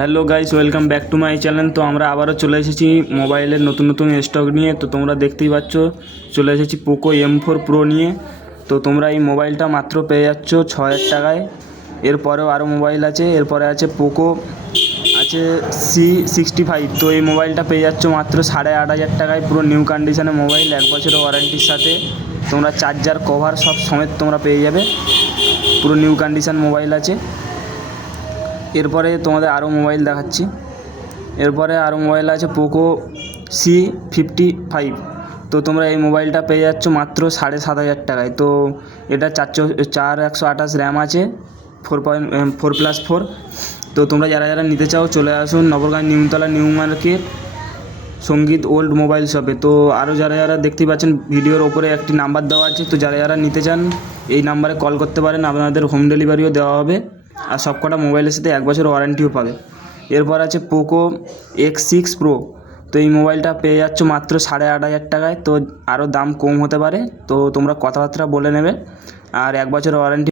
Hello guys, welcome back to my channel. তো আমরা আবারও চলে এসেছি মোবাইলের নতুন নতুন স্টক নিয়ে। তো তোমরা দেখতেই পাচ্ছ, চলে এসেছি পোকো এম ফোর প্রো নিয়ে। তো তোমরা এই মোবাইলটা মাত্র পেয়ে যাচ্ছ ছ হাজার টাকায়। এরপরেও আরও মোবাইল আছে, এরপরে আছে পোকো, আছে সি সিক্সটি ফাইভ তো এই মোবাইলটা পেয়ে যাচ্ছ মাত্র সাড়ে আট হাজার টাকায়। পুরো নিউ কন্ডিশনের মোবাইল, এক বছরের ওয়ারেন্টির সাথে। তোমরা চার্জার কভার সব সমেত তোমরা পেয়ে যাবে। পুরো নিউ কন্ডিশন মোবাইল আছে। এরপরে তোমাদের আরও মোবাইল দেখাচ্ছি। এরপরে আরও মোবাইল আছে পোকো সি ফিফটি ফাইভ। তো তোমরা এই মোবাইলটা পেয়ে যাচ্ছ মাত্র সাড়ে সাত হাজার টাকায়। তো এটা চারশো, চার একশো আঠাশ র্যাম আছে, four point four plus four. তো তোমরা যারা যারা নিতে চাও চলে আসুন Nabarganj Newtala new market, Sangeet old mobile শপে। তো আরও যারা যারা দেখতেই পাচ্ছেন ভিডিওর ওপরে একটি নাম্বার দেওয়া আছে, তো যারা যারা নিতে চান এই নাম্বারে কল করতে পারেন, আপনাদের হোম ডেলিভারিও দেওয়া হবে। আর সবকটা মোবাইলের সাথে এক বছর ওয়ারেন্টিও পাবে। এরপর আছে পোকো এক্স সিক্স প্রো তো এই মোবাইলটা পেয়ে যাচ্ছ মাত্র সাড়ে আট হাজার টাকায়। তো আরও দাম কম হতে পারে। তো তোমরা কথাবার্তা বলে নেবে। আর এক বছর ওয়ারেন্টি